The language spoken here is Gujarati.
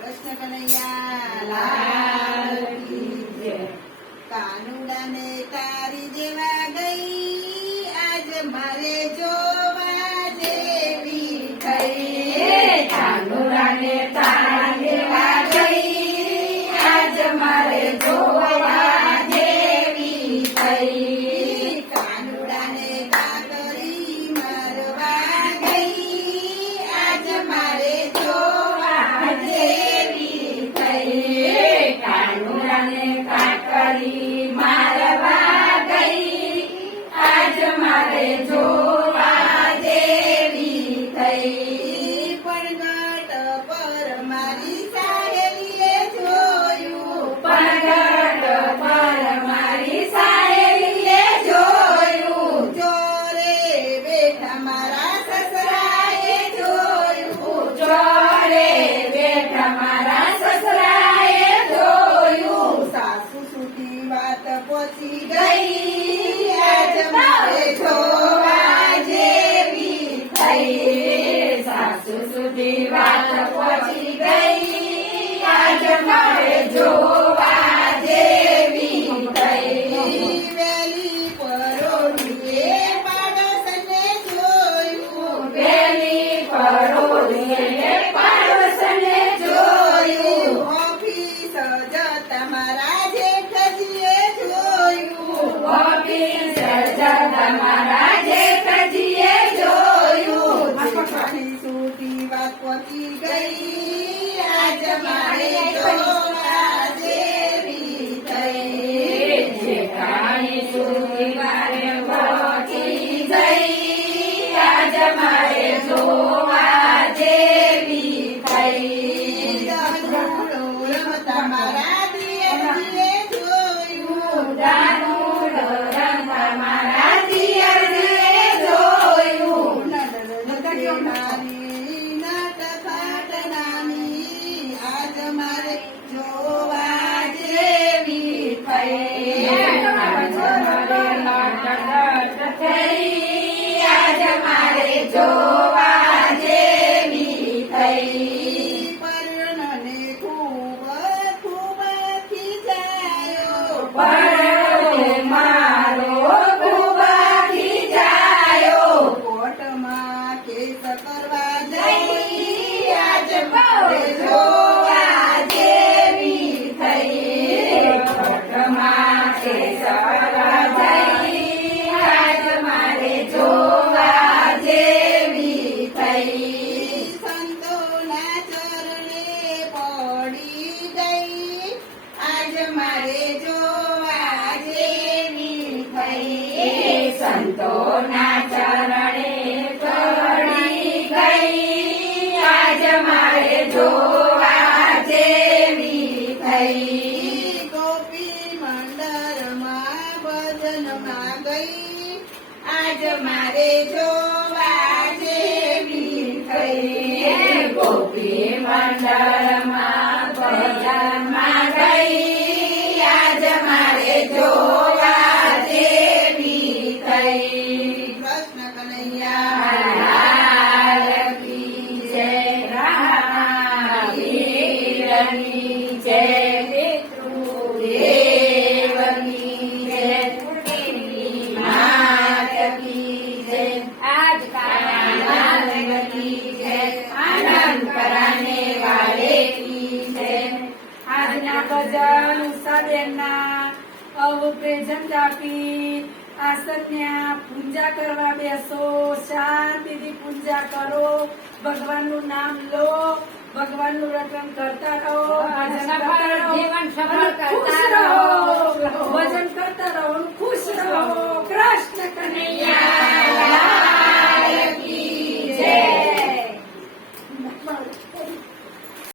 કૃષ્ણ કનૈયા લાલ કી જય। કાનુડાને તારી દેવા ગઈ, આજ મારે જોવા જેવી થઈ। કાનુડાને તારી દેવા ગઈ, આજ મારે જોવા જેવી થઈ। કાનુડાને કાકરી મારવા ગઈ, આજ મારે જોવા જેવી થઈ। કાનુડાને કાકરી મારવા ગઈ, આજ મારે જોવા જેવી થઈ। પડઘટ પર મારી સાહેલીએ જોયું, પડઘટ પર મારી સાહેલીએ જોયું, જોરે બેઠા મારા સસરાએ જોયું, ચોરે બેઠા મારા સસરાએ જોયું। સાસુ સુધી વાત પહોંચી ગઈ, આજ મારે જોવા જેવી થઈ। સાસુ સુધી વાત પહોંચી ગઈ, આજ મારે જોવા જેવી થઈ। વેલી પરોઢીએ પાડોશને જોયું, પેલી પરોઢીએ પાડોશને જોયું, ઓફિસ જતા મારા જેઠજીએ જોયું, ઓફિસ જતા મારા જેઠજીએ જોયું। જેઠાણી સુધી વાત પહોંચી ગઈ, આજ મારે જોવા જેવી થઈ। જેઠાણી સુધી મારે પહોંચી ગઈ, આજ મારે જોવા જેવી થઈ। દારૂડો રમતા મારા દિયરજીએ જોયું, દારૂડો રમતા મારા દિયરજીએ જોયું। નાની નટખટ નાની, આજ મારે જોવા જેવી થઈ। થઈ, આજ મારે જોવા જેવી થઈ। પરણને ખૂબ ખૂબ ખીજાયો, પરણે મારો ખૂબ ખીજાયો, કોર્ટમાં કેસ કરવા જઈ, આજ મારે જોવા જેવી થઈ। કોર્ટમાં કેસ કરવા જઈ, આજ મારે જોવા જેવી થઈ। સંતોના ચરણે પડી ગઈ, આજ મારે જોવા જેવી થઈ। સંતોના ચરણે પડી ગઈ, આજ મારે જોવા જેવી થઈ। ગોપી મંડળમાં ભજનમાં ગઈ, આજ મારે જોવા જેવી થઈ। ગોપી મંડળમાં ભજનમાં ગઈ, આજ મારે જોવા જેવી થઈ। કૃષ્ણ કનૈયા લાલ કી જય, રામવીરની જય, પિતૃદેવની જય, માત કી જય, આજ કાનન કી જય, આનંદ કરાને વાલે કી જય। આજના ભજન ઉષાબેનના પ્રેઝન્ટ આપી આસન્યા પૂજા કરવા બેસો, શાંતિથી પૂજા કરો, ભગવાનનું નામ લો, ભગવાનનું રટણ કરતા રહો, ભજન કરતા રહો।